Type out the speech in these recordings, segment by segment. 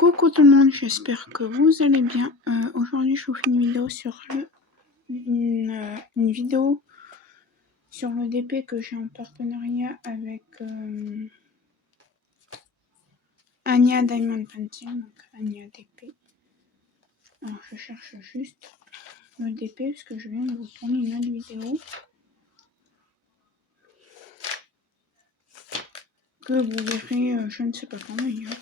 Coucou tout le monde, j'espère que vous allez bien. Aujourd'hui, je vous fais une vidéo sur une vidéo sur le DP que j'ai en partenariat avec Anya Diamond Pencil, donc Anya DP. Alors, je cherche juste le DP parce que je viens de vous tourner une autre vidéo que vous verrez, je ne sais pas quand d'ailleurs.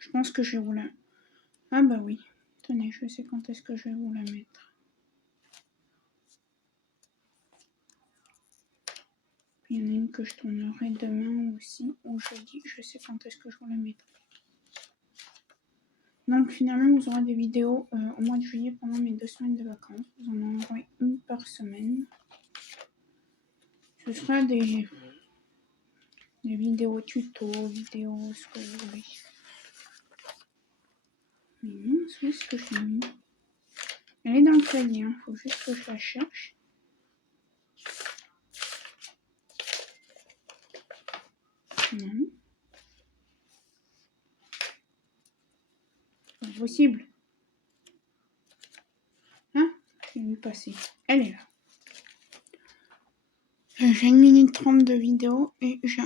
Je pense que je vais vous la... Ah bah oui, tenez, je sais quand est-ce que je vais vous la mettre. Il y en a une que je tournerai demain aussi, ou jeudi, je sais quand est-ce que je vous la mettrai. Donc finalement, vous aurez des vidéos au mois de juillet pendant mes 2 semaines de vacances. Vous en aurez une par semaine. Ce sera des vidéos tuto, vidéos, ce que vous voulez. Mais mince, où est-ce que je l'ai mis? Elle est dans le cahier, hein. Faut juste que je la cherche. Non. C'est pas possible. Hein? Je l'ai vu passer. Elle est là. J'ai 1 minute 30 de vidéo et je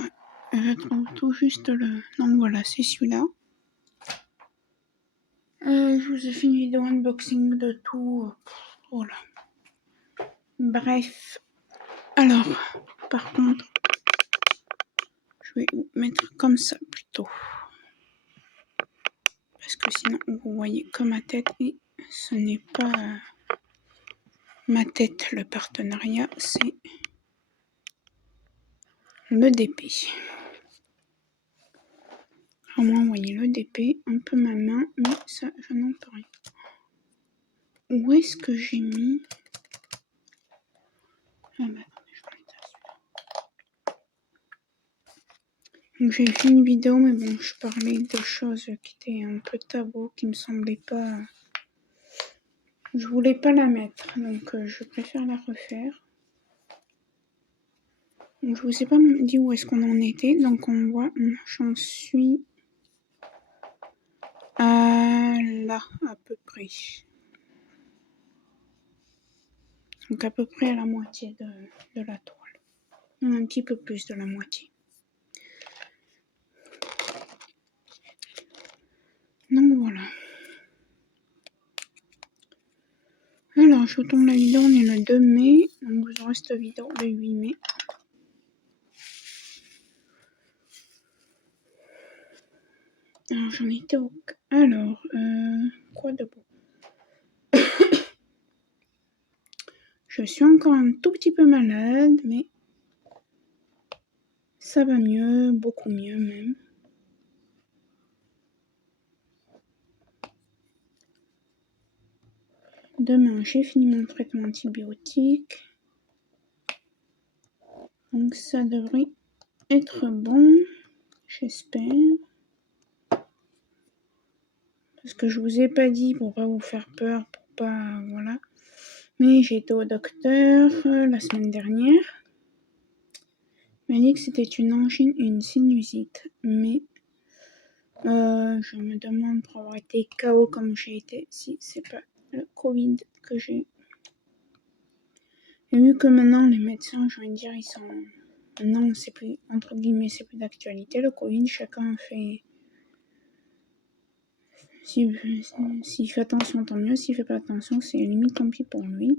trouve tout juste le... Donc voilà, c'est celui-là. Je vous ai fait une vidéo unboxing de tout. Voilà. Bref. Alors, par contre, je vais vous mettre comme ça plutôt. Parce que sinon, vous voyez que ma tête et ce n'est pas ma tête le partenariat, c'est le DP. Au moins, vous voyez le DP, un peu ma main, mais ça, je n'en peux rien. Où est-ce que j'ai mis... Ah bah attendez, je vais mettre ça. Donc j'ai fait une vidéo, mais bon, je parlais de choses qui étaient un peu tabou, qui me semblaient pas... Je voulais pas la mettre, donc je préfère la refaire. Donc, je vous ai pas dit où est-ce qu'on en était, donc on voit, j'en suis à là, à peu près. Donc à peu près à la moitié de la toile. Un petit peu plus de la moitié. Donc voilà. Alors, je vous tourne la vidéo, on est le 2 mai, donc vous aurez cette vidéo le 8 mai. Alors, j'en étais au... Alors, quoi de beau? Je suis encore un tout petit peu malade, mais ça va mieux, beaucoup mieux même. Demain, j'ai fini mon traitement antibiotique. Donc ça devrait être bon, j'espère. Parce que je vous ai pas dit pour pas vous faire peur, pour pas... Voilà. Mais j'ai été au docteur la semaine dernière. Il m'a dit que c'était une angine, une sinusite. Mais je me demande pour avoir été KO comme j'ai été, si c'est pas le Covid que j'ai. Et vu que maintenant les médecins, j'ai envie de dire, ils sont... Maintenant, c'est plus, entre guillemets, c'est plus d'actualité. Le Covid, chacun fait... S'il fait attention, tant mieux. S'il fait pas attention, c'est limite tant pis pour lui.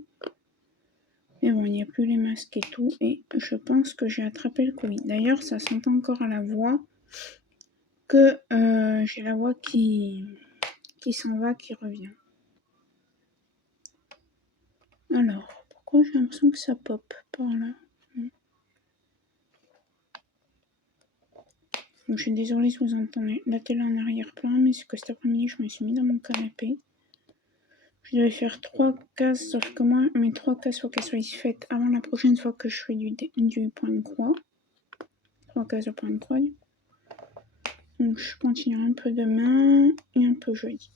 Mais bon, il n'y a plus les masques et tout. Et je pense que j'ai attrapé le Covid. D'ailleurs, ça s'entend encore à la voix que j'ai la voix qui s'en va, qui revient. Alors, pourquoi j'ai l'impression que ça pop par là? Donc, je suis désolée si vous entendez la télé en arrière-plan, mais c'est que cet après-midi, je me suis mis dans mon canapé. Je devais faire 3 cases, sauf que moi, mes 3 cases, faut qu'elles soient faites avant la prochaine fois que je fais du point de croix. 3 cases de point de croix. Donc, je continuerai un peu demain et un peu jeudi.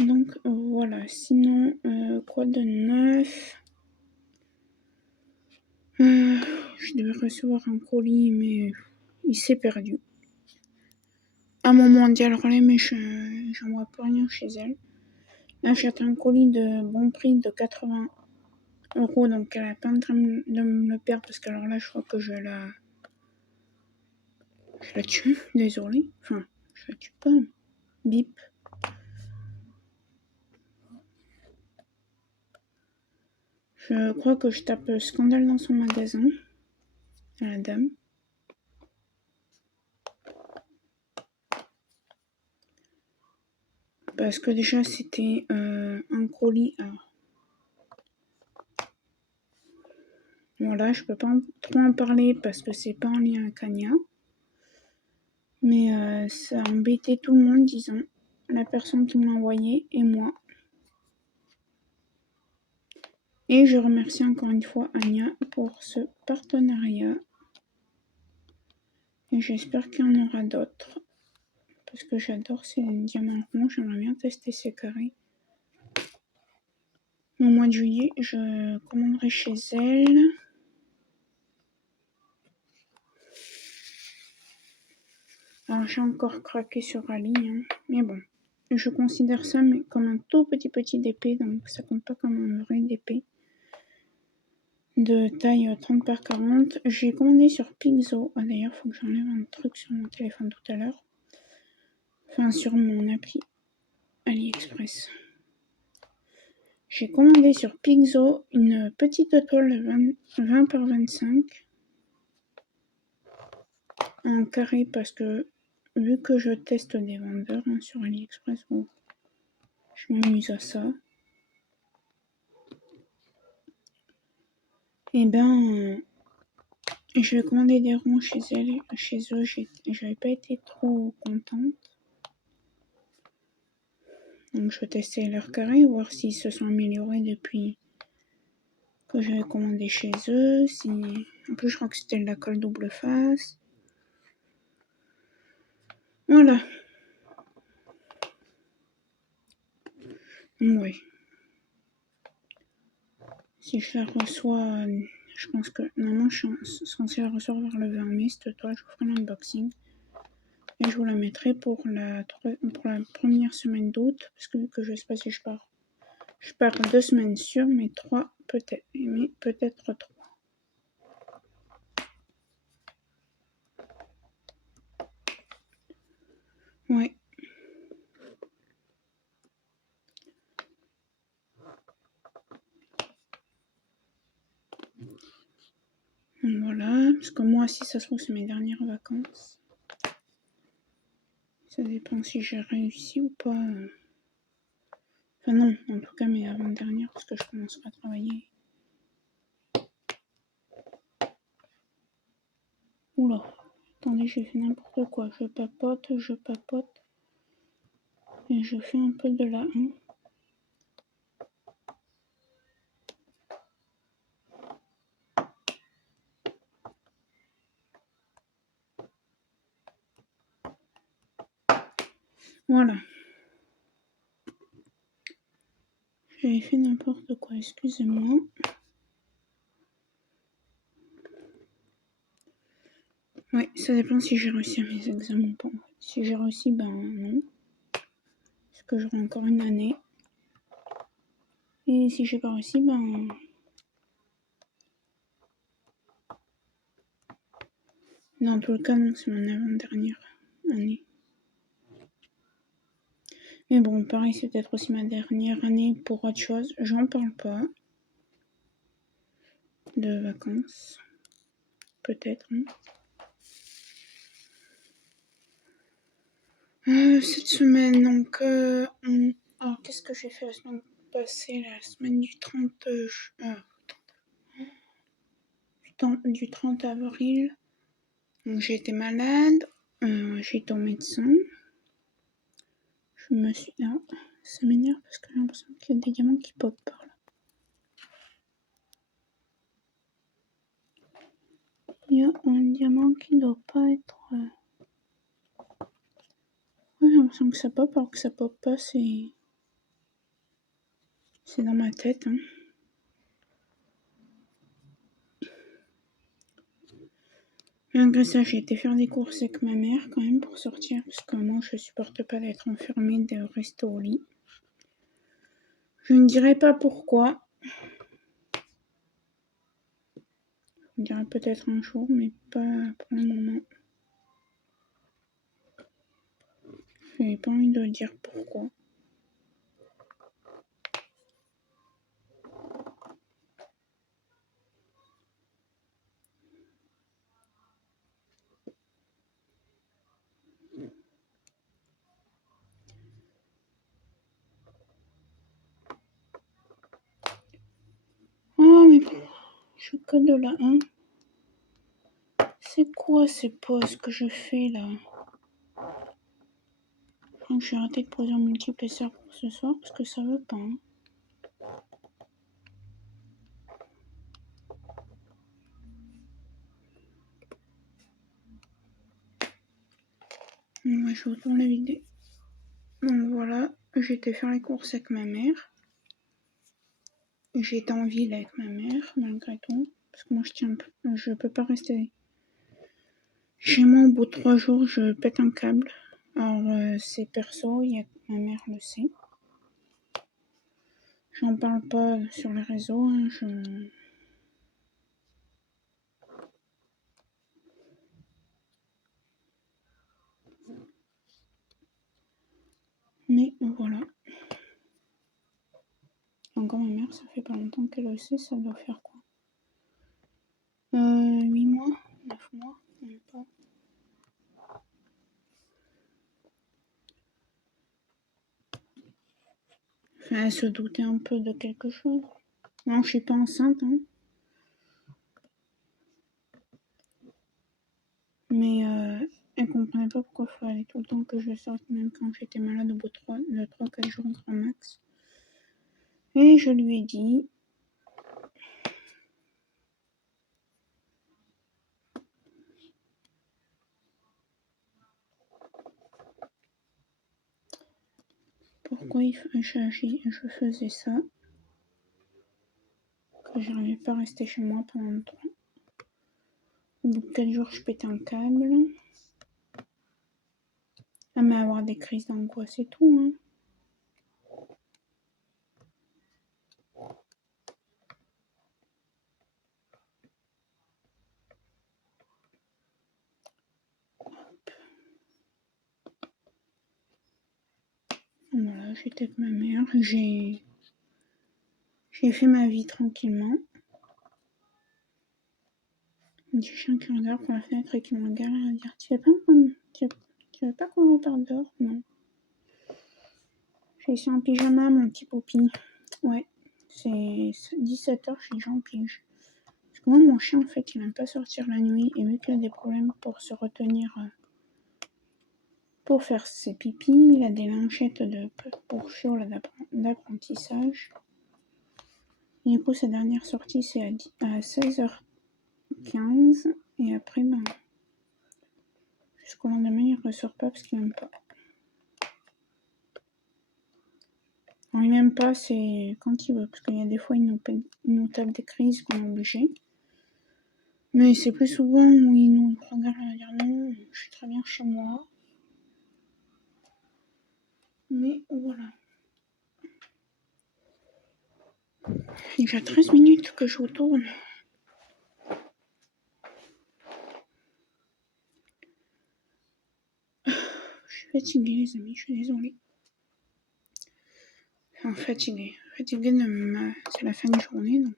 Donc, voilà. Sinon, quoi de neuf? Je devais recevoir un colis, mais il s'est perdu. À un moment dit le relais, mais j'en vois plus rien chez elle. Là, j'attends un colis de bon prix de 80 €, donc elle a pas en train de me le perdre, parce que alors là, je crois que je la tue, désolée. Enfin, je la tue pas. Bip. Je crois que je tape scandale dans son magasin. À la dame. Parce que déjà, c'était un colis. Alors, voilà, je peux pas trop en parler parce que c'est pas en lien avec Anya. Mais ça a embêté tout le monde, disons. La personne qui me l'a envoyé et moi. Et je remercie encore une fois Anya pour ce partenariat. Et j'espère qu'il y en aura d'autres. Parce que j'adore ces diamants ronds. J'aimerais bien tester ces carrés. Au mois de juillet, je commanderai chez elle. Alors j'ai encore craqué sur Ali, hein. Mais bon. Je considère ça comme un tout petit d'épée. Donc ça compte pas comme un vrai d'épée. De taille 30 par 40. J'ai commandé sur Pixo. Ah, d'ailleurs, il faut que j'enlève un truc sur mon téléphone tout à l'heure. Enfin, sur mon appli AliExpress. J'ai commandé sur Pixo une petite toile 20 par 25 en carré, parce que vu que je teste des vendeurs sur AliExpress, bon, je m'amuse à ça. Et ben, je vais commander des ronds chez eux. J'avais pas été trop contente. Donc je vais tester leur carré, voir s'ils se sont améliorés depuis que j'avais commandé chez eux. En plus, je crois que c'était de la colle double face. Voilà. Ouais. Si je la reçois, je pense que normalement je suis censée la recevoir vers le 20 mai, cette toile. Je vous ferai l'unboxing. Et je vous la mettrai pour la première semaine d'août, parce que vu que je sais pas si je pars. Je pars 2 semaines sûres, mais 3 peut-être. Mais peut-être 3. Ouais. Donc voilà, parce que moi, si ça se trouve, c'est mes dernières vacances. Ça dépend si j'ai réussi ou pas. Enfin non, en tout cas mes avant-dernières, parce que je commencerai à travailler. Oula, attendez, j'ai fait n'importe quoi. Je papote. Et je fais un peu de la 1. Voilà. J'avais fait n'importe quoi, excusez-moi. Ouais, ça dépend si j'ai réussi à mes examens ou pas. Si j'ai réussi, ben non. Parce que j'aurai encore une année. Et si j'ai pas réussi, ben... Dans tout le cas, non, c'est mon avant-dernière année. Mais bon, pareil, c'est peut-être aussi ma dernière année pour autre chose. J'en parle pas. De vacances. Peut-être. Hein. Cette semaine, donc... Alors, qu'est-ce que j'ai fait la semaine passée? La semaine du 30... du 30 avril. Donc, j'ai été malade. J'ai été au médecin. Je me suis... Ah, ça m'énerve parce que j'ai l'impression qu'il y a des diamants qui pop par là. Il y a un diamant qui ne doit pas être... Ouais, j'ai l'impression que ça pop, alors que ça pop pas, c'est dans ma tête. Hein. Malgré ça, j'ai été faire des courses avec ma mère quand même pour sortir, parce que moi je supporte pas d'être enfermée, de rester au lit. Je ne dirai pas pourquoi. Je dirai peut-être un jour, mais pas pour le moment. Je n'ai pas envie de dire pourquoi. Oh, mais je que de la 1. C'est quoi ces pauses que je fais là? Je crois que j'ai raté de poser en multiple SR pour ce soir parce que ça veut pas. Hein. Ouais, je retourne la vidéo. Donc voilà, j'ai été faire les courses avec ma mère. J'ai été en ville avec ma mère malgré tout. Parce que moi je peux pas rester chez moi au bout de 3 jours, je pète un câble. Alors c'est perso, ma mère le sait. J'en parle pas sur les réseaux, hein, mais voilà. Encore ma mère, ça fait pas longtemps qu'elle le sait, ça doit faire quoi 8 mois 9 mois même pas. Enfin, elle se doutait un peu de quelque chose. Non, je suis pas enceinte, hein. Mais elle comprenait pas pourquoi il fallait tout le temps que je sorte, même quand j'étais malade au bout de 3-4 jours grand max. Et je lui ai dit. Pourquoi je faisais ça. Que j'arrivais pas à rester chez moi pendant le temps. Au bout de 4 jours, je pétais un câble. Ah, mais avoir des crises d'angoisse et tout, hein. Voilà, j'étais avec ma mère. J'ai fait ma vie tranquillement. Un petit chien qui regarde par la fenêtre et qui me regarde à dire tu veux pas qu'on reparte dehors? Non. Je suis en pyjama, mon petit poupi. Ouais, c'est 17h, je suis déjà en pige. Parce que moi, mon chien, en fait, il aime pas sortir la nuit. Et vu qu'il a des problèmes pour se retenir pour faire ses pipis, il a des lingettes pour chiot d'apprentissage. Et du coup, sa dernière sortie, c'est à 16h15. Et après, ben, jusqu'au lendemain, il ressort pas parce qu'il aime pas. Alors, il m'aime pas, c'est quand il veut. Parce qu'il y a des fois, il nous tape des crises qu'on est obligé. Mais c'est plus souvent où il nous regarde et dire non, je suis très bien chez moi. Mais voilà. Il y a 13 minutes que je retourne. Je suis fatiguée, les amis, je suis désolée. Enfin, fatiguée. Fatiguée c'est la fin de journée, donc.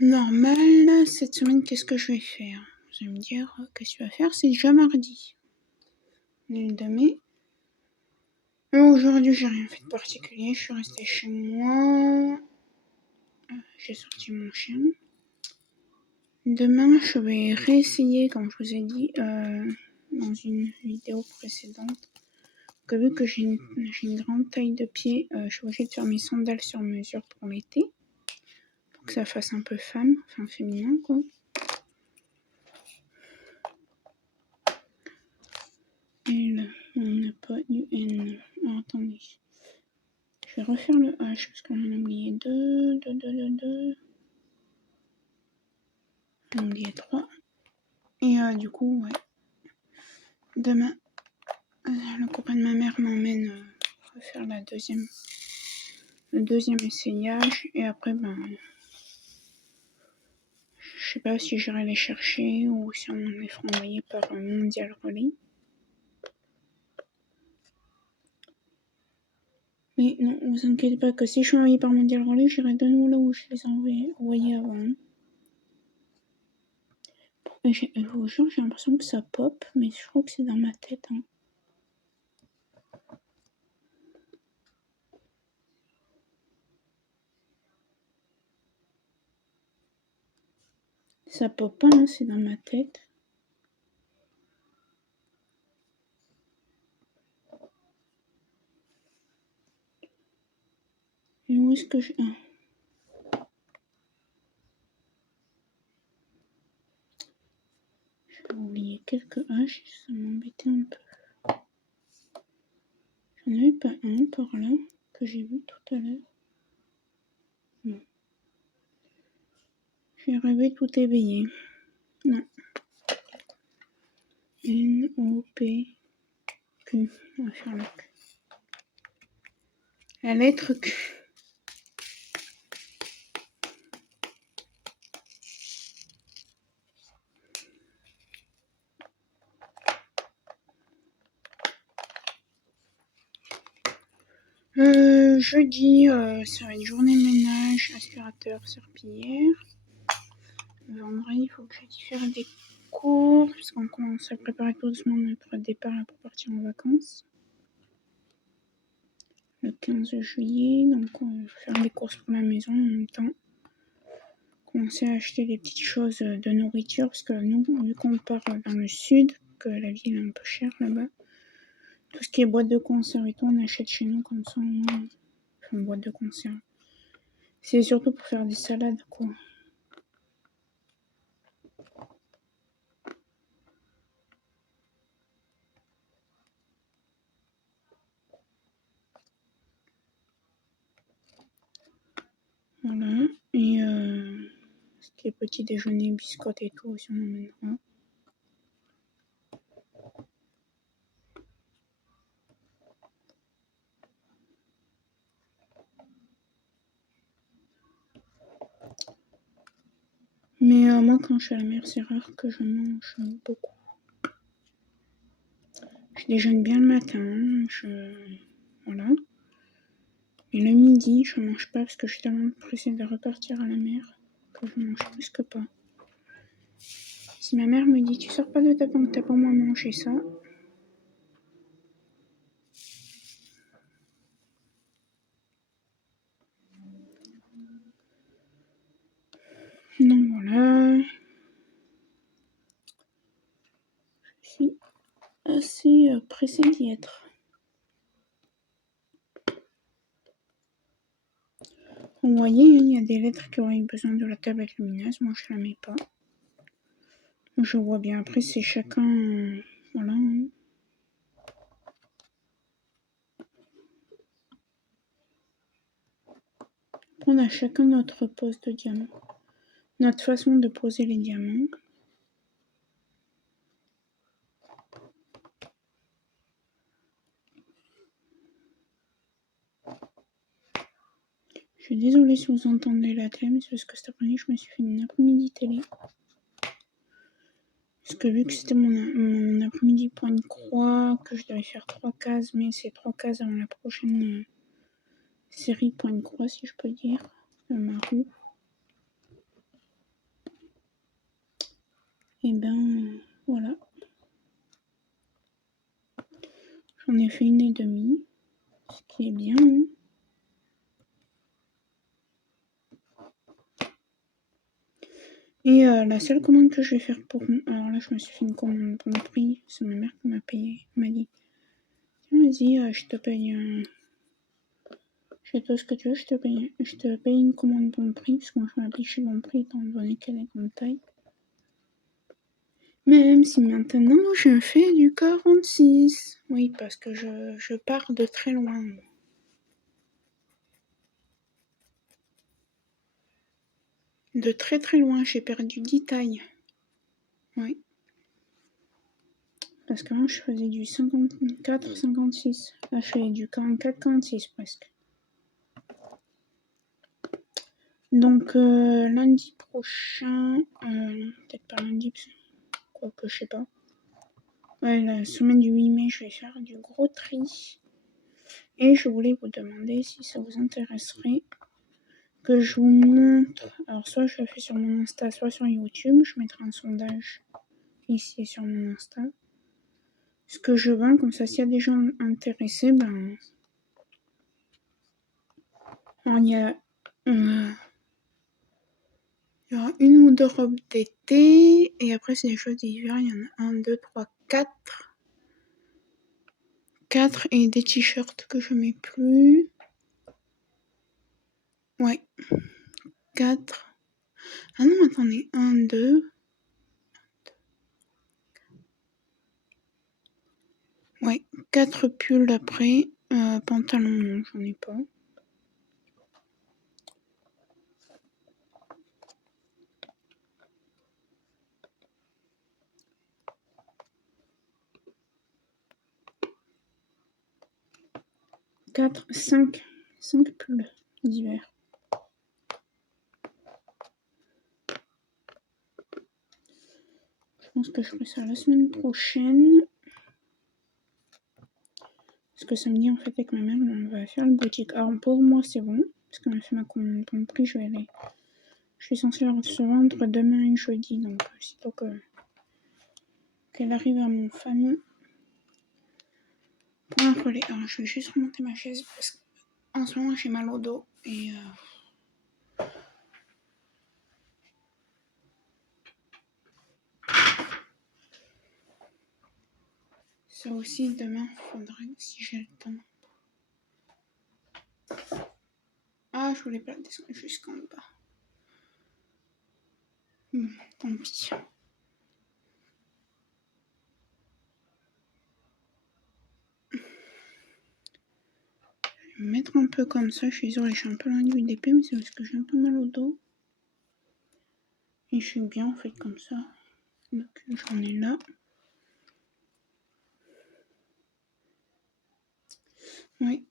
Normal, cette semaine, qu'est-ce que je vais faire? Vous allez me dire, qu'est-ce que tu vas faire? C'est déjà mardi. On est le 2 mai. Aujourd'hui, j'ai rien fait de particulier. Je suis restée chez moi. J'ai sorti mon chien. Demain, je vais réessayer, comme je vous ai dit dans une vidéo précédente, que vu que j'ai une grande taille de pied, je suis obligée de faire mes sandales sur mesure pour l'été. Pour que ça fasse un peu femme, enfin féminin, quoi. L, on n'a pas du N. Alors, attendez. Je vais refaire le H parce qu'on en a oublié deux. Donc il y a 3. Et du coup, ouais. Demain, le copain de ma mère m'emmène faire le deuxième essayage. Et après, ben, je sais pas si j'irai les chercher ou si on les fera envoyer par Mondial Relais. Mais non, vous inquiétez pas que si je suis envoyée par Mondial Relais, j'irai de nouveau là où je les ai envoyés avant. Et je vous jure, j'ai l'impression que ça pop, mais je crois que c'est dans ma tête. Hein. Ça pop pas, hein, c'est dans ma tête. Et où est-ce que je... Ah. J'ai oublié quelques H, ça m'embêtait un peu. J'en avais pas un par là, que j'ai vu tout à l'heure. Non. J'ai rêvé tout éveillé. Non. N-O-P... Q. On va faire le Q. La lettre Q. Jeudi, ça va être journée ménage, aspirateur, serpillière. Vendredi, il faut que j'aille faire des cours, parce qu'on commence à préparer tout doucement notre départ là, pour partir en vacances. Le 15 juillet, donc on va faire des courses pour la maison en même temps. Commencer à acheter des petites choses de nourriture, parce que nous, vu qu'on part dans le sud, que la ville est un peu chère là-bas, tout ce qui est boîte de conserve et tout, on achète chez nous comme ça, une boîte de conserve. C'est surtout pour faire des salades, quoi. Voilà, et ce qui est petit déjeuner, biscottes et tout, aussi on emmènera. Mais moi, quand je suis à la mer, c'est rare que je mange beaucoup. Je déjeune bien le matin, voilà. Et le midi, je mange pas parce que je suis tellement pressée de repartir à la mer que je mange presque pas. Si ma mère me dit tu sors pas de ta banque, t'as pas moins mangé ça. Donc voilà. Je suis assez pressée d'y être. Vous voyez, il y a des lettres qui auraient besoin de la tablette lumineuse. Moi, je la mets pas. Je vois bien. Après, c'est chacun... Voilà. On a chacun notre pose de diamant. Notre façon de poser les diamants. Je suis désolée si vous entendez la télé, mais c'est parce que cet après-midi, je me suis fait une après-midi télé. Parce que vu que c'était mon après-midi pour une croix, que je devais faire 3 cases, mais c'est 3 cases avant la prochaine série pour une croix, si je peux dire, de ma roue. Et ben, voilà. J'en ai fait 1,5, ce qui est bien. Hein. Et la seule commande que je vais faire pour... Alors là, je me suis fait une commande bon prix. C'est ma mère qui m'a payé. Elle m'a dit, tiens, vas-y, je te paye... Je fais tout ce que tu veux, je te paye une commande bon prix, parce que moi je m'applique chez bon prix, étant donné qu'elle est grande taille. Même si maintenant je fais du 46. Oui, parce que je pars de très loin. De très très loin, j'ai perdu 10 tailles. Oui. Parce qu'avant, je faisais du 54, 56. Là, je fais du 44, 46 presque. Donc, lundi prochain, peut-être pas lundi, quoique je sais pas. Ouais, la semaine du 8 mai, je vais faire du gros tri. Et je voulais vous demander si ça vous intéresserait que je vous montre. Alors, soit je le fais sur mon Insta, soit sur YouTube. Je mettrai un sondage ici sur mon Insta. Ce que je vends, comme ça, s'il y a des gens intéressés, ben. Alors, il y aura une ou deux robes d'été. Et après, c'est des choses d'hiver. Il y en a 1, 2, 3, 4. 4 et des t-shirts que je mets plus. Ouais. 4. Ah non, attendez. 1, 2. Ouais. 4 pulls après. Pantalon, non, j'en ai pas. Quatre, 5 pulls d'hiver. Je pense que je ferai ça la semaine prochaine. Parce que samedi, en fait, avec ma mère, on va faire une boutique. Alors, pour moi, c'est bon. Parce qu'on a fait ma commande en prix, je vais aller. Je suis censée la recevoir entre demain et jeudi. Donc, aussitôt qu'elle arrive à mon fameux pour un relais. Alors, je vais juste remonter ma chaise parce qu'en ce moment, j'ai mal au dos. Et ça aussi, demain, faudrait, si j'ai le temps. Ah, je voulais pas descendre jusqu'en bas. Tant pis. Je vais me mettre un peu comme ça. Je suis désolée, je suis un peu loin du DP, mais c'est parce que j'ai un peu mal au dos. Et je suis bien en fait comme ça. Donc j'en ai là. Oui.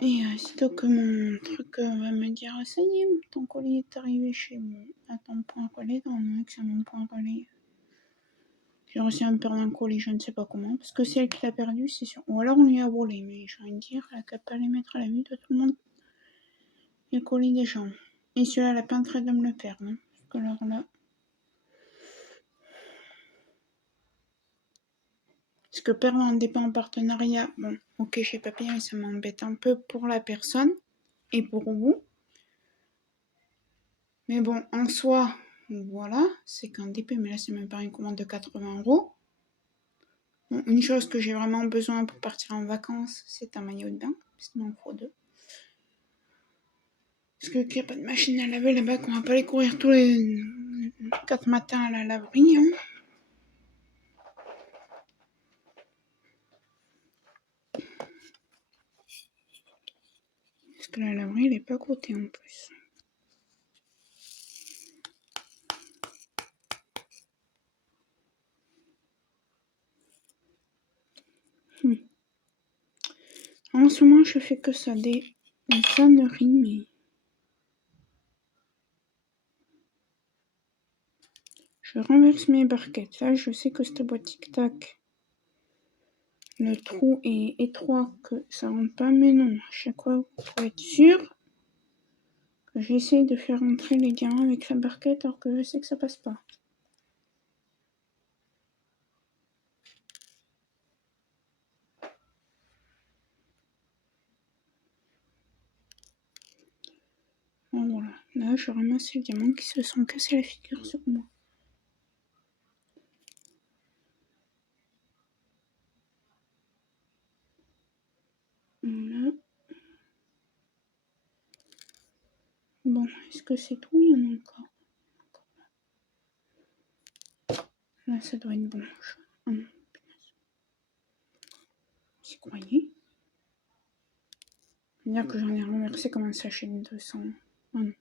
Et sitôt que mon truc va me dire ça y est, ton colis est arrivé chez moi. À ton point relais, normalement que c'est mon point relais. J'ai reçu un père d'un colis, je ne sais pas comment. Parce que c'est elle qui l'a perdu, c'est sûr. Ou alors on lui a volé, mais j'ai envie de dire, elle n'a pas les mettre à la vue de tout le monde. Les colis des gens. Et celui-là, elle a pas intérêt de me le perdre. Hein, parce que alors là. Parce que perdre un dépôt en partenariat, bon, ok, je sais pas payer, mais ça m'embête un peu pour la personne et pour vous. Mais bon, en soi, voilà, c'est qu'un DP, mais là, c'est même pas une commande de 80 €. Bon, une chose que j'ai vraiment besoin pour partir en vacances, c'est un maillot de bain, parce qu'il m'en faut 2. Parce qu'il n'y a pas de machine à laver là-bas, qu'on va pas aller courir tous les 4 matins à la laverie. Hein. Parce que la laverie, elle est pas cotée en plus. En ce moment, je fais que ça, des âneries, mais... Je renverse mes barquettes. Là, je sais que cette boîte tic-tac, le trou est étroit, que ça rentre pas, mais non. À chaque fois, pour être sûr que j'essaye de faire rentrer les gamins avec la barquette, alors que je sais que ça passe pas. Bon, voilà. Là, je ramasse les diamants qui se sont cassés la figure sur moi. Voilà. Bon, est-ce que c'est tout? Il y en a encore. Là, ça doit être bon. Ah non, j'y croyais. C'est-à-dire que j'en ai renversé comme un sachet de 200. Ah non.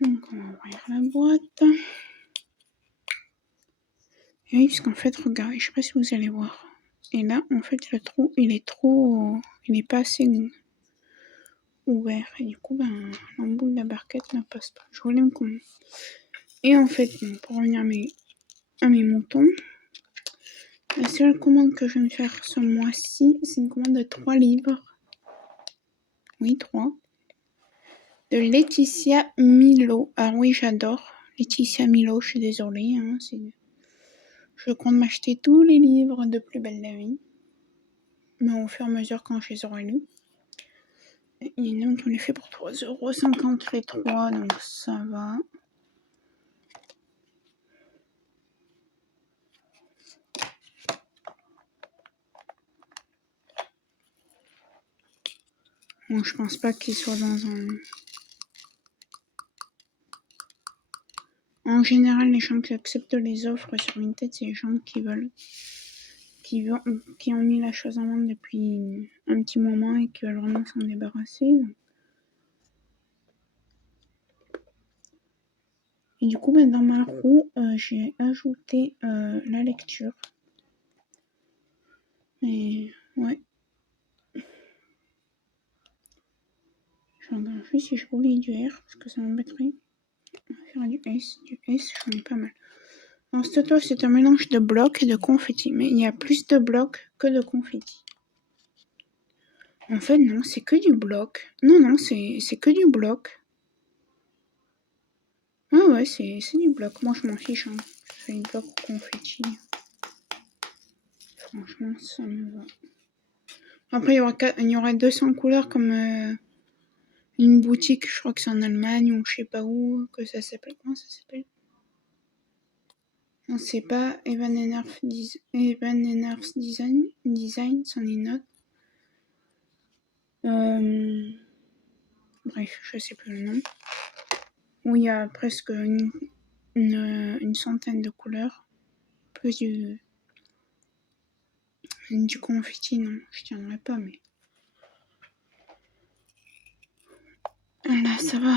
Donc, on va ouvrir la boîte. Et oui, parce qu'en fait, regardez, je sais pas si vous allez voir. Et là, en fait, le trou, il est pas assez ouvert. Et du coup, l'embout de la barquette ne passe pas. Je voulais me commander. Et en fait, pour revenir à mes moutons, la seule commande que je vais me faire ce mois-ci, c'est une commande de 3 livres. Oui, 3. De Laetitia Milo. Alors oui, j'adore Laetitia Milo, je suis désolée. Hein, je compte m'acheter tous les livres de Plus belle la vie. Mais au fur et à mesure quand je les aurai lus. Il y en a qui on les fait pour 3,50€ les 3, donc ça va. Bon, je pense pas qu'ils soient dans un... En général, les gens qui acceptent les offres sur Vinted, c'est les gens qui ont mis la chose en vente depuis un petit moment et qui veulent vraiment s'en débarrasser. Donc. Et du coup, dans ma roue, j'ai ajouté la lecture. Et ouais. Je regarde juste si je roule du R, parce que ça m'embêterait. On va faire du S. Du S, j'en ai pas mal. Alors, cette c'est un mélange de blocs et de confettis. Mais il y a plus de blocs que de confettis. En fait, non, c'est que du bloc. Non, c'est que du bloc. Ah ouais, c'est du bloc. Moi, je m'en fiche. Hein. Je fais du bloc au confetti. Franchement, ça me va. Après, il y aura 200 couleurs comme une boutique, je crois que c'est en Allemagne ou je sais pas où, que ça s'appelle. Comment ça s'appelle? On sait pas. Evan Nerf Design, c'en est une autre. Bref, je sais plus le nom. Où il y a presque une centaine de couleurs. Plus du confetti, non, je tiendrai pas, mais... Là, ça va.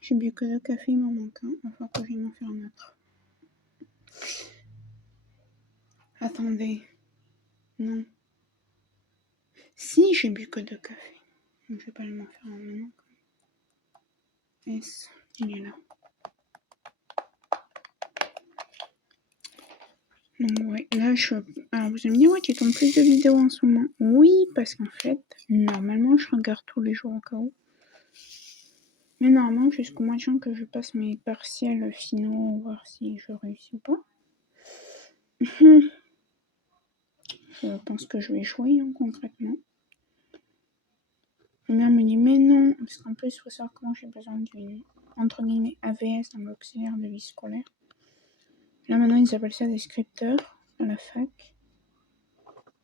J'ai bu que 2 cafés, il m'en manque un. Il va falloir que je vienne en faire un autre. Attendez. Non. Si, j'ai bu que 2 cafés. Donc, je vais pas aller m'en faire un maintenant. S, il est là. Donc, ouais, là, alors, vous allez me dire, ouais, tu tombes plus de vidéos en ce moment. Oui, parce qu'en fait, normalement, je regarde tous les jours au cas où. Mais normalement, jusqu'au mois de juin que je passe mes partiels finaux, voir si je réussis ou pas. Je pense que je vais échouer, hein, concrètement. Ma mère me dit, mais non, parce qu'en plus, il faut savoir comment j'ai besoin d'une, entre guillemets, AVS dans l'auxiliaire de vie scolaire. Là, maintenant, ils appellent ça des scripteurs à la fac.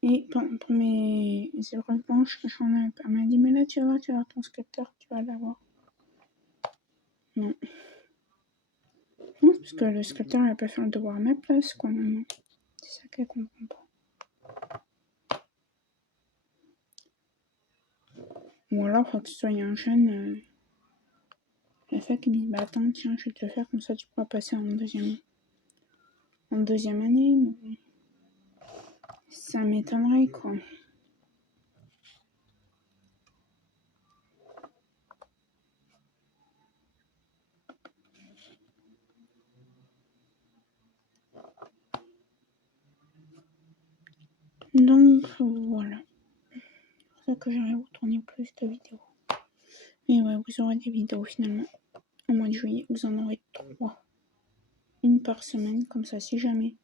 Et pour mes épreuves blanches, j'en ai pas. Elle m'a dit, mais là, tu vas voir ton scripteur, tu vas l'avoir. Non. Non, c'est parce que le scripteur, il va pas faire le devoir à ma place, quoi, maman. C'est ça qu'elle comprend pas. Ou alors, il faut que ce soit un jeune... la fac, il dit, bah attends, tiens, je vais te le faire, comme ça, tu pourras passer en deuxième année. Mais... ça m'étonnerait, quoi. Donc, voilà. C'est pour ça que j'aimerais vous tourner plus de vidéos. Et ouais, vous aurez des vidéos, finalement. Au mois de juillet, vous en aurez 3. Une par semaine, comme ça, si jamais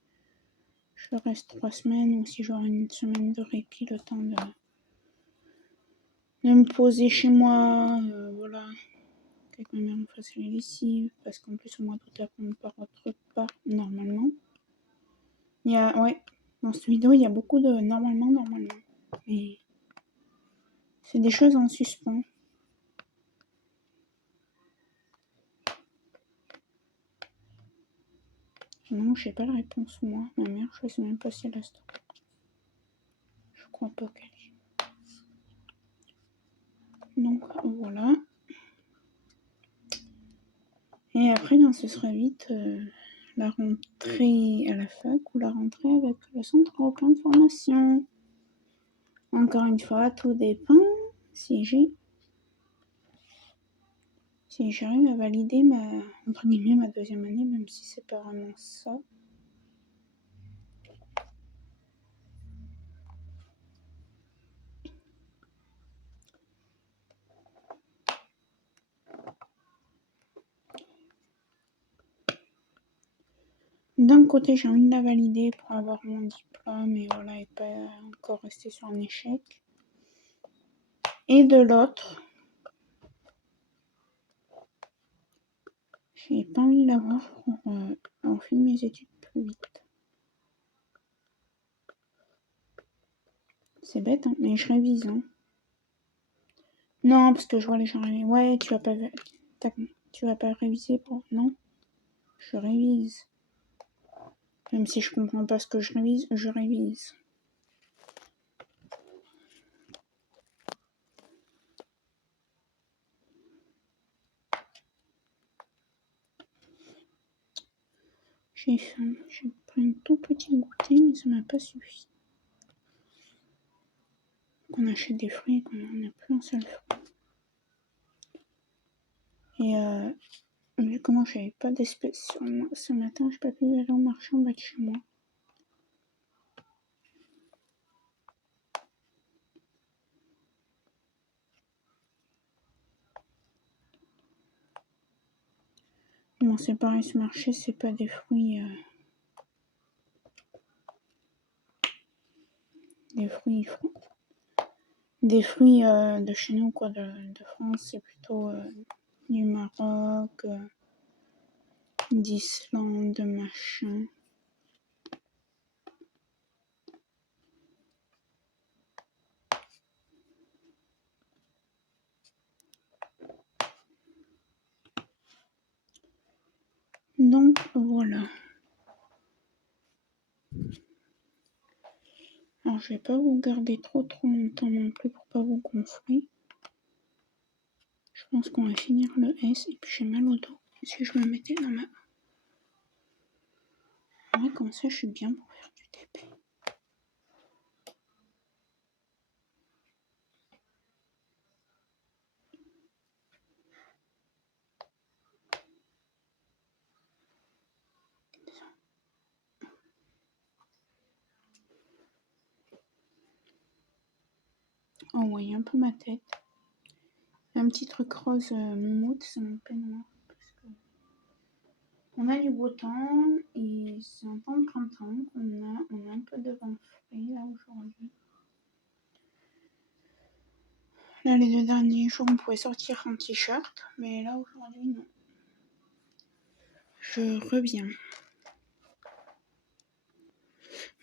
je reste 3 semaines, ou si j'aurai une semaine de répit, le temps de me poser chez moi, voilà, qu'avec ma mère me fasse les lessives, parce qu'en plus au mois d'août après on part autre part, normalement. Ouais, dans cette vidéo il y a beaucoup de normalement, mais c'est des choses en suspens. Non, je sais pas la réponse moi, ma mère, je sais même pas si elle a stocké. Je crois pas qu'elle est. Donc voilà. Et après, ce sera vite la rentrée à la fac ou la rentrée avec le centre européen de formation. Encore une fois, tout dépend si j'arrive à valider ma deuxième année, même si c'est pas vraiment ça. D'un côté, j'ai envie de la valider pour avoir mon diplôme et voilà, et pas encore rester sur un échec. Et de l'autre, j'ai pas envie de l'avoir pour finir mes études plus vite. C'est bête, hein, mais je révise. Hein. Non, parce que je vois les gens réviser. Ouais, tu vas pas réviser pour... Non, je révise. Même si je comprends pas ce que je révise. J'ai faim. J'ai pris un tout petit goûter, mais ça m'a pas suffi. On achète des fruits et qu'on n'a plus un seul fruit. Et vu comment j'avais pas d'espèces sur moi ce matin, j'ai pas pu aller au marché en bas de chez moi. Bon, c'est pareil, ce marché, c'est pas des fruits. Des fruits de chez nous, quoi, de France, c'est plutôt du Maroc, d'Islande, machin. Donc voilà. Alors je vais pas vous garder trop longtemps non plus pour pas vous gonfler. Je pense qu'on va finir le S et puis j'ai mal au dos. Si je me mettais dans ma... Ouais, comme ça je suis bien pour faire du TP. Oh, vous voyez un peu ma tête. Un petit truc rose moumoute, c'est mon peignoir. On a du beau temps et c'est un temps de printemps. On a un peu de vent frais là aujourd'hui. Là, les 2 derniers jours, on pouvait sortir en t-shirt, mais là aujourd'hui, non. Je reviens.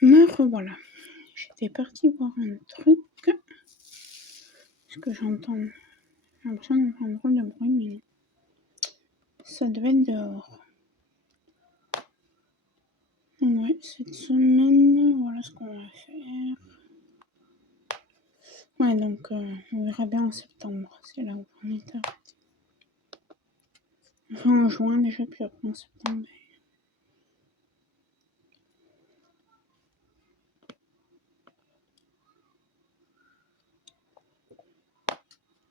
Me revoilà. J'étais partie voir un truc. Parce que j'entends. J'ai l'impression d'entendre un drôle de bruit, mais ça devait être dehors. Ouais, cette semaine, voilà ce qu'on va faire. Ouais, donc on verra bien en septembre. C'est là où on est arrêté. Enfin, en juin déjà, puis après en septembre.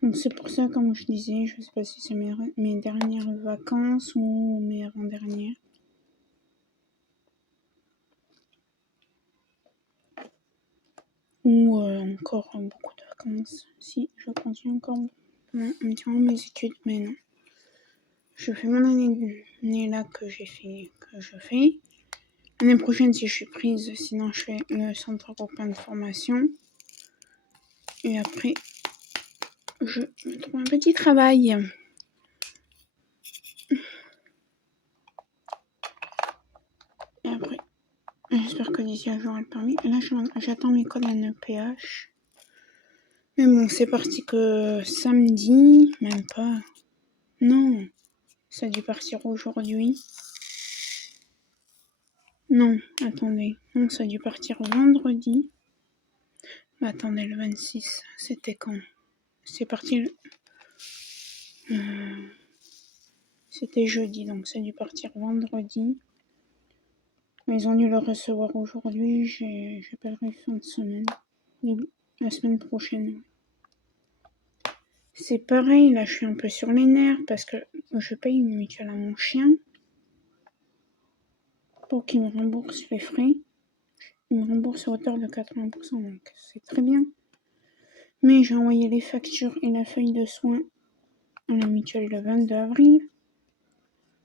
Donc c'est pour ça, comme je disais, je sais pas si c'est mes dernières vacances ou mes avant-dernières. Ou encore beaucoup de vacances. Si, je continue encore un petit moment mes études, mais non. Je fais mon année là que je fais. L'année prochaine, si je suis prise, sinon je fais le centre européen de formation. Et après, je me trouve un petit travail. Et après, j'espère que d'ici à jour, elle permis. Et là, j'attends mes codes en EPH. Mais bon, c'est parti que samedi, même pas. Non, ça a dû partir aujourd'hui. Non, attendez. Non, ça a dû partir vendredi. Mais attendez, le 26, c'était quand? C'est parti c'était jeudi, donc ça a dû partir vendredi. Ils ont dû le recevoir aujourd'hui. J'appellerai fin de semaine. La semaine prochaine. C'est pareil, là je suis un peu sur les nerfs parce que je paye une mutuelle à mon chien pour qu'il me rembourse les frais. Il me rembourse à hauteur de 80%, donc c'est très bien. Mais j'ai envoyé les factures et la feuille de soins à la mutuelle le 22 avril.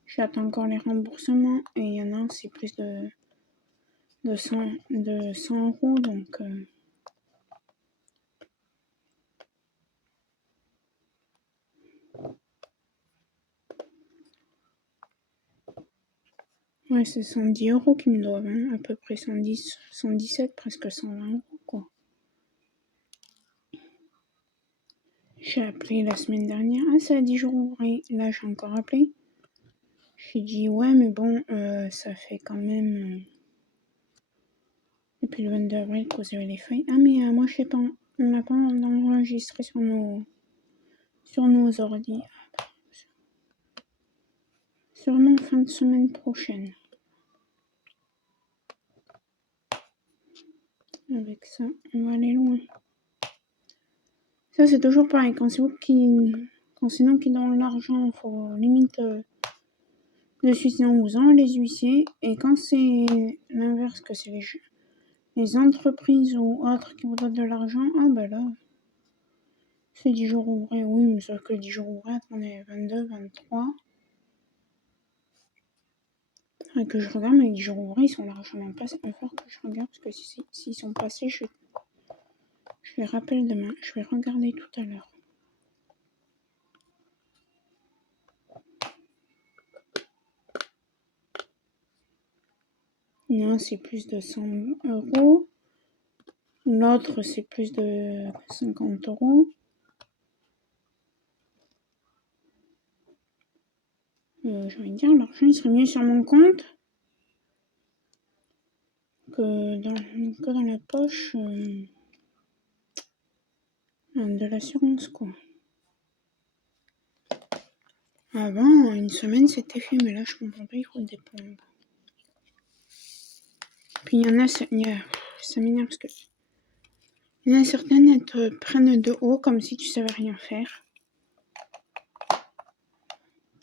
J'attends encore les remboursements et il y en a, c'est plus de 100 €, donc ouais, c'est 110 € qu'ils me doivent, hein, à peu près 110, 117, presque 120 € quoi. J'ai appelé la semaine dernière, ah c'est à 10 jours ouvrés, là j'ai encore appelé. J'ai dit ouais mais bon, ça fait quand même depuis le 22 avril que vous avez les feuilles. Ah mais moi je sais pas, on l'a pas enregistré sur nos ordi. Sûrement fin de semaine prochaine. Avec ça, on va aller loin. Ça c'est toujours pareil, quand c'est nous qui donnons l'argent, faut limite de suite sinon vous en les huissiers. Et quand c'est l'inverse, que c'est les entreprises ou autres qui vous donnent de l'argent, ah ben là, c'est 10 jours ouvrés, oui, mais sauf que 10 jours ouvrés, attendez, 22, 23. Et que je regarde, mais les 10 jours ouvrés, ils sont largement passés. Il va falloir que je regarde, parce que s'ils sont passés, je les rappelle demain. Je vais regarder tout à l'heure. Non, c'est plus de 100 €. L'autre, c'est plus de 50 €. J'ai envie de dire, l'argent, il serait mieux sur mon compte que dans la poche de l'assurance, quoi. Avant, une semaine, c'était fait, mais là, je comprends pas, il faut dépendre. Puis il y en a, ça m'énerve parce que il y en a certaines, elles te prennent de haut comme si tu savais rien faire.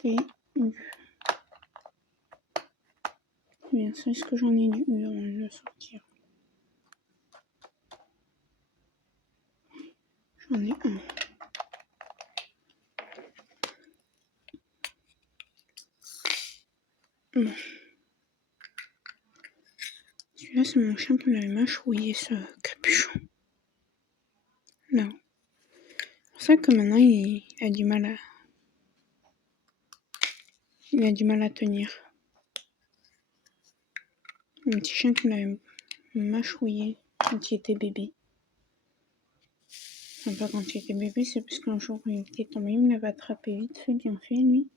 Et bien, ça, est-ce que j'en ai dû le sortir? J'en ai un. Bon. Celui-là, c'est mon chien qui m'avait mâchouillé ce capuchon. Là. C'est pour ça que maintenant, il a du mal à tenir. Mon petit chien qui m'avait mâchouillé quand il était bébé. Enfin, pas quand il était bébé, c'est parce qu'un jour, il était tombé, il me l'avait attrapé vite fait, bien fait, lui.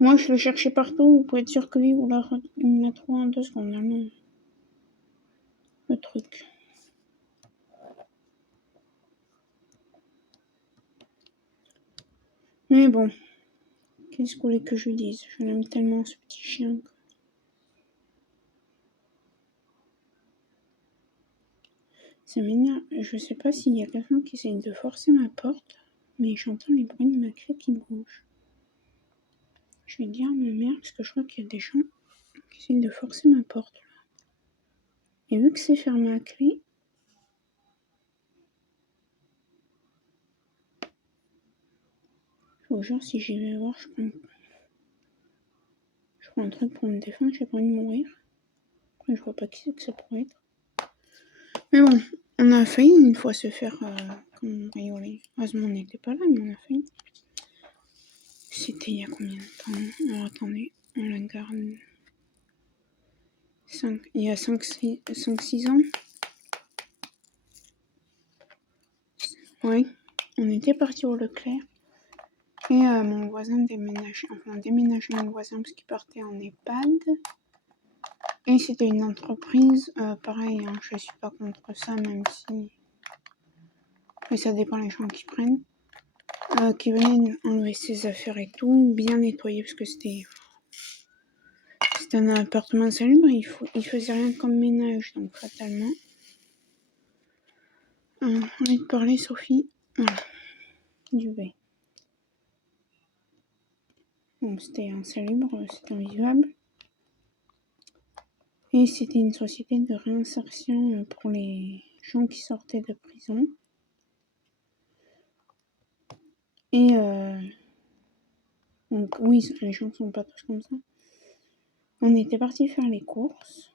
Moi, je le cherchais partout, vous pouvez être sûr que lui, il me l'a trouvé en 2 secondes, le truc. Mais bon, qu'est-ce que vous voulez que je dise? Je l'aime tellement, ce petit chien. Ça m'énerve. Je sais pas s'il y a quelqu'un qui essaye de forcer ma porte, mais j'entends les bruits de ma clé qui bouge. Je vais dire à ma mère, parce que je crois qu'il y a des gens qui essayent de forcer ma porte, là. Et vu que c'est fermé à clé, faut que genre, si j'y vais voir, je prends un truc pour me défendre, j'ai pas envie de mourir. Après, je vois pas qui c'est que ça pourrait être. Mais bon, on a failli une fois se faire cambrioler. Heureusement, on n'était pas là, mais on a failli. C'était il y a combien de temps? Alors attendez, on la garde. Il y a 5-6 ans. Oui, on était parti au Leclerc. Et mon voisin déménageait mon voisin parce qu'il partait en EHPAD. Et c'était une entreprise, pareil, hein, je suis pas contre ça, même si. Mais ça dépend des gens qui prennent. Qui venaient enlever ses affaires et tout, bien nettoyer parce que c'était c'est un appartement insalubre, il faisait rien comme ménage, donc fatalement. On va te parler, Sophie. Voilà, du bain. Donc c'était insalubre, c'était invivable. Et c'était une société de réinsertion pour les gens qui sortaient de prison. Et donc oui, les gens ne sont pas tous comme ça. On était parti faire les courses.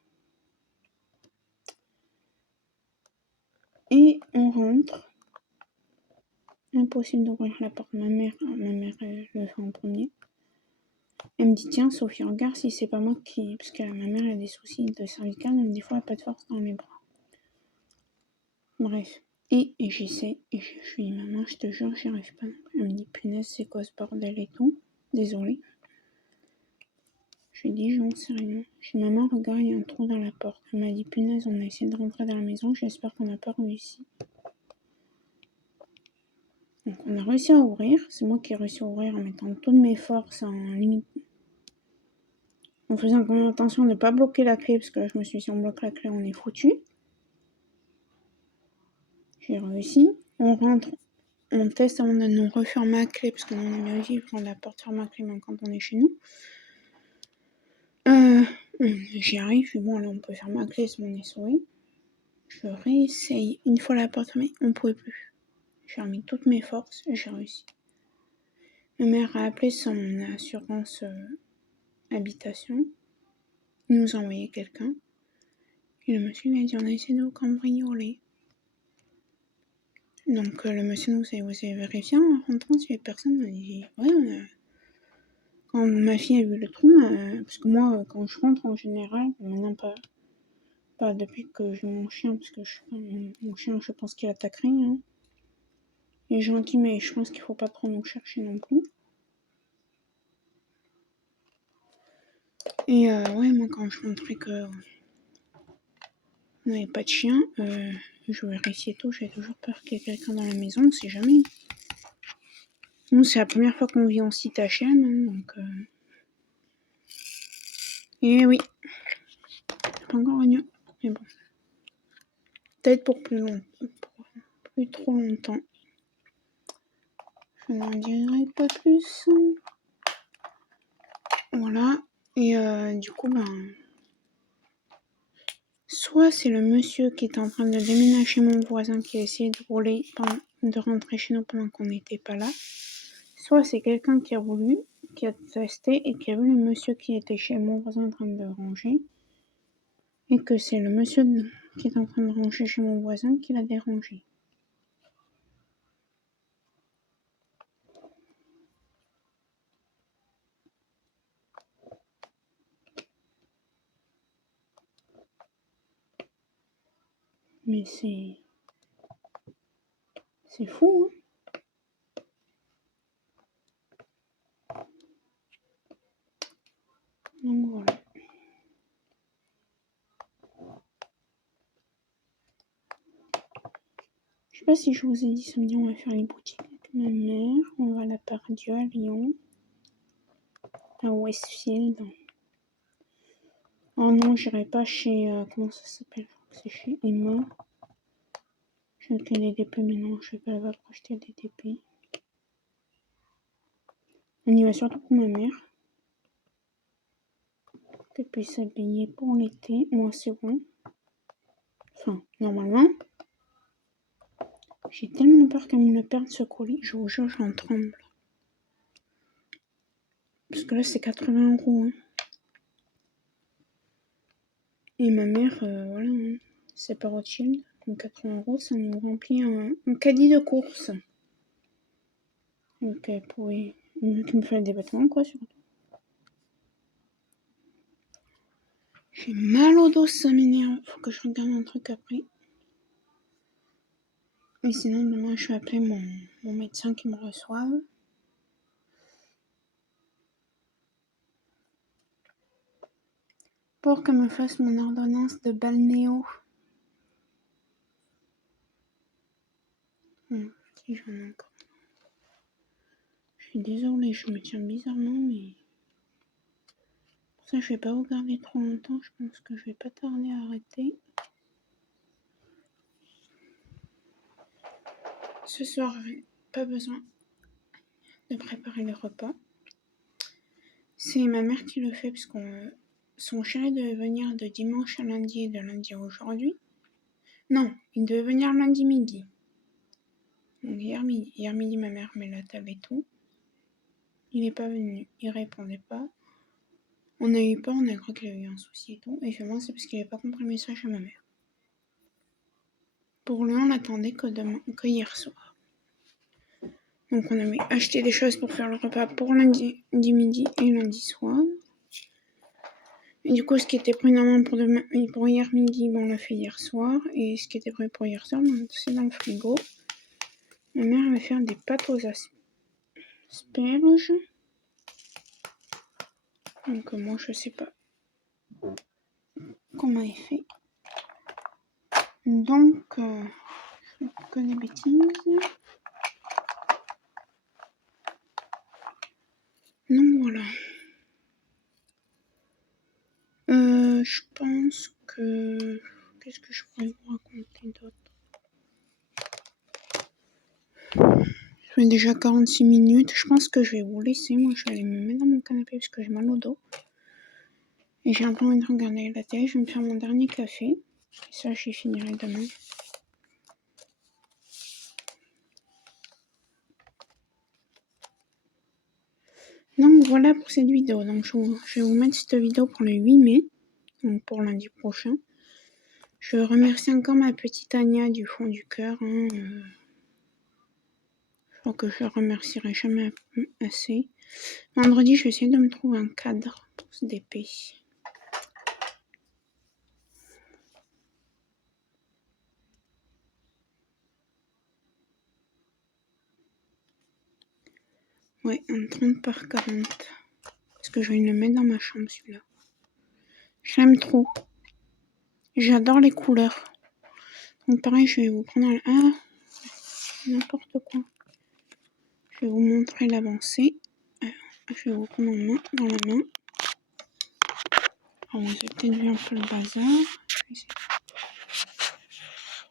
Et on rentre. Impossible d'ouvrir la porte. Ma mère le fait en premier. Elle me dit, tiens, Sophie, regarde si c'est pas moi qui... Parce que ma mère a des soucis de cervicale, donc des fois, elle n'a pas de force dans les bras. Bref. Et j'essaie, et je lui dis, maman, je te jure, j'y arrive pas. Elle me dit, punaise, c'est quoi ce bordel et tout. Désolée. Je lui dis, j'en sais rien. Je dis, maman, regarde, il y a un trou dans la porte. Elle m'a dit, punaise, on a essayé de rentrer dans la maison, j'espère qu'on n'a pas réussi. Donc on a réussi à ouvrir. C'est moi qui ai réussi à ouvrir en mettant toutes mes forces en limite. En faisant quand même attention de ne pas bloquer la clé, parce que là je me suis dit si on bloque la clé on est foutu. J'ai réussi. On rentre, on teste avant de nous refermer la clé, parce que nous on a vérifié quand la porte ferme la clé même quand on est chez nous. J'y arrive, je dis bon là on peut fermer la clé si on est sauvé. Je réessaye. Une fois la porte fermée, on ne pouvait plus. J'ai remis toutes mes forces et j'ai réussi. Ma mère a appelé son assurance habitation. Il nous a envoyé quelqu'un. Et le monsieur il a dit on a essayé de vous cambrioler. Donc le monsieur nous a dit vous avez vérifié en rentrant s'il y avait personne. On a dit ouais on a. Quand ma fille a vu le trou, parce que moi quand je rentre en général, maintenant pas depuis que j'ai mon chien, parce que mon chien je pense qu'il attaquerait. Hein. Il est gentil mais je pense qu'il faut pas trop nous chercher non plus. Et ouais moi quand je montrais que on n'avait pas de chien, je vérifiais tout, j'avais toujours peur qu'il y ait quelqu'un dans la maison, on sait jamais. Nous, c'est la première fois qu'on vit en site HM, hein, donc... Et oui, c'est pas encore rien, mais bon. Peut-être pour plus trop longtemps. Je n'en dirai pas plus. Voilà, et du coup, soit c'est le monsieur qui est en train de déménager mon voisin qui a essayé de rentrer chez nous pendant qu'on n'était pas là. Soit c'est quelqu'un qui a testé et qui a vu le monsieur qui était chez mon voisin en train de ranger. Et que c'est le monsieur qui est en train de ranger chez mon voisin qui l'a dérangé. Mais c'est fou, hein. Donc voilà. Je sais pas si je vous ai dit samedi on va faire les boutiques avec ma mère. On va à la Part-Dieu à Lyon. À Westfield. Oh non, j'irai pas chez... comment ça s'appelle? C'est chez Emma. J'ai acheté des DP mais non, je vais pas là-bas pour acheter des DP. On y va surtout pour ma mère. Qu'elle puisse s'habiller pour l'été. Moi c'est bon. Enfin, normalement. J'ai tellement peur qu'elle me le perde ce colis, je vous jure, j'en tremble. Parce que là, c'est 80 €. Hein. Et ma mère, voilà, hein, c'est pas Rothschild. Donc 80 €, ça nous remplit un caddie de course. Donc elle pouvait... Qui me fallait des vêtements, quoi, surtout. J'ai mal au dos, ça m'énerve. Faut que je regarde un truc après. Et sinon, demain, je vais appeler mon médecin qui me reçoive. Pour qu'elle me fasse mon ordonnance de balnéo. Si j'en ai encore. Je suis désolée, je me tiens bizarrement, mais... Ça, je vais pas vous garder trop longtemps. Je pense que je vais pas tarder à arrêter. Ce soir, pas besoin de préparer le repas. C'est ma mère qui le fait parce qu'on son chéri devait venir de dimanche à lundi et de lundi à aujourd'hui. Non, il devait venir lundi midi. Donc hier midi, ma mère met la table et tout. Il n'est pas venu, il répondait pas. On a eu peur, on a cru qu'il avait eu un souci et tout. Et finalement, c'est parce qu'il n'avait pas compris le message à ma mère. Pour lui, on l'attendait que hier soir. Donc on avait acheté des choses pour faire le repas pour lundi midi et lundi soir. Et du coup, ce qui était prévu normalement pour hier midi, on l'a fait hier soir. Et ce qui était prévu pour hier soir, c'est dans le frigo. Ma mère va faire des pâtes aux asperges. Donc moi, je sais pas comment elle fait. Donc, je fais que des bêtises. Donc voilà. Je pense que... Qu'est-ce que je pourrais vous raconter d'autre? Ça fait déjà 46 minutes. Je pense que je vais vous laisser. Moi, je vais aller me mettre dans mon canapé parce que j'ai mal au dos. Et j'ai un peu envie de regarder la télé. Je vais me faire mon dernier café. Et ça, j'y finirai demain. Donc voilà pour cette vidéo. Donc je vais vous mettre cette vidéo pour le 8 mai. Donc pour lundi prochain. Je remercie encore ma petite Anya du fond du cœur. Je crois que je ne remercierai jamais assez. Vendredi, je vais essayer de me trouver un cadre pour ce DP. Ouais, un 30 par 40. Parce que je vais le mettre dans ma chambre, celui-là. J'aime trop. J'adore les couleurs. Donc pareil, je vais vous prendre n'importe quoi. Je vais vous montrer l'avancée. Je vais vous prendre dans la main. Alors, vous avez peut-être vu un peu le bazar.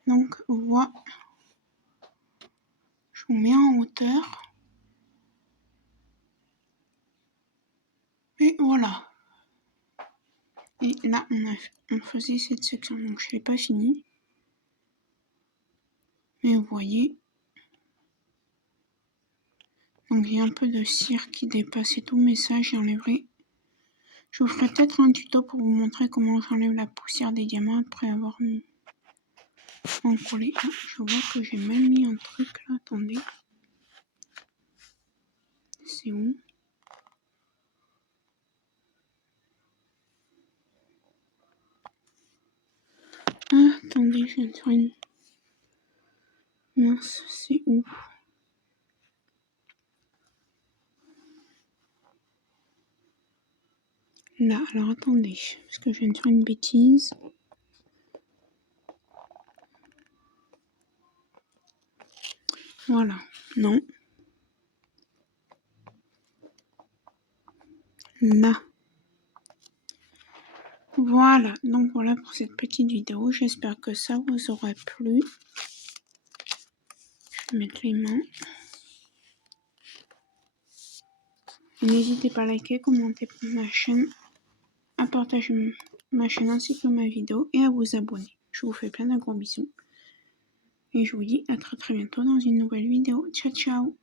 Donc, voilà. Je vous mets en hauteur. Et voilà. Et là, on faisait cette section. Donc, je ne l'ai pas fini. Mais vous voyez. Donc, il y a un peu de cire qui dépasse et tout. Mais ça, j'y enlèverai. Je vous ferai peut-être un tuto pour vous montrer comment j'enlève la poussière des diamants après avoir encollé. Ah, je vois que j'ai même mis un truc là. Attendez. C'est où? Ah, attendez, je viens sur une... Mince, c'est où? Là, alors attendez, parce que je viens de faire une bêtise. Voilà, non. Là. Voilà, donc voilà pour cette petite vidéo. J'espère que ça vous aura plu. Je vais mettre les mains. N'hésitez pas à liker, commenter ma chaîne, à partager ma chaîne ainsi que ma vidéo et à vous abonner. Je vous fais plein de gros bisous. Et je vous dis à très bientôt dans une nouvelle vidéo. Ciao ciao.